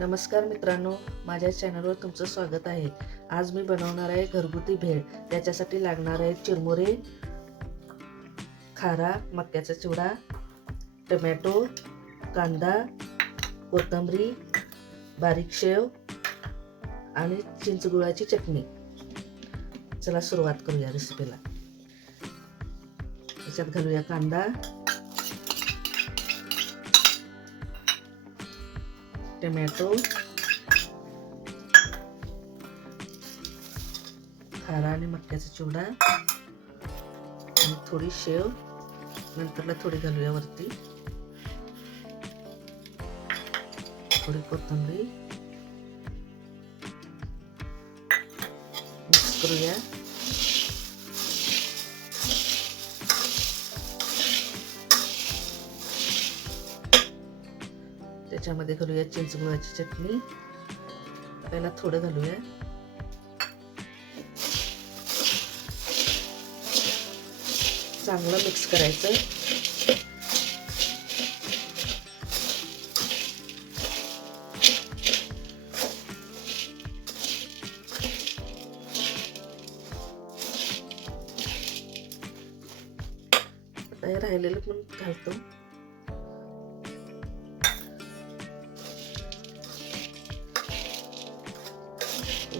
नमस्कार मित्रांनो माझ्या चॅनलवर तुमचं स्वागत आहे. आज मी बनवणार आहे घरगुती भेळ. त्याच्यासाठी लागणार आहे चिरमुरे खारा मक्याचा चिवडा टमॅटो कांदा कोथिंबरी बारीक शेव आणि चिंचगुळाची चटणी. चला सुरुवात करूया रेसिपीला त्याच्यात घालूया कांदा. टमॅटो खारा आणि मक्याचा चिवडा आणि थोडी शेव. नंतरला थोडी घालूया वरती. थोडी कोथिंबीर. मिक्स करूया. त्याच्यामध्ये घालूया चिंचगुळाची चटणी. त्याला थोडं घालूया. चांगलं मिक्स करायचं. राहिलेलं पण घालतो.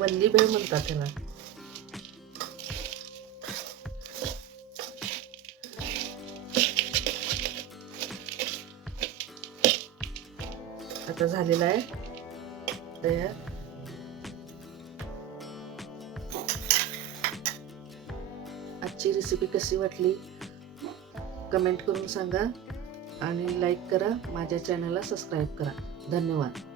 वल्ली भेळ म्हणतात त्याला. आता झालेला आहे. तयार. आजची रेसिपी कशी वाटली? कमेंट करून सांगा आणि लाईक करा. माझ्या चॅनलला सबस्क्राईब करा. धन्यवाद.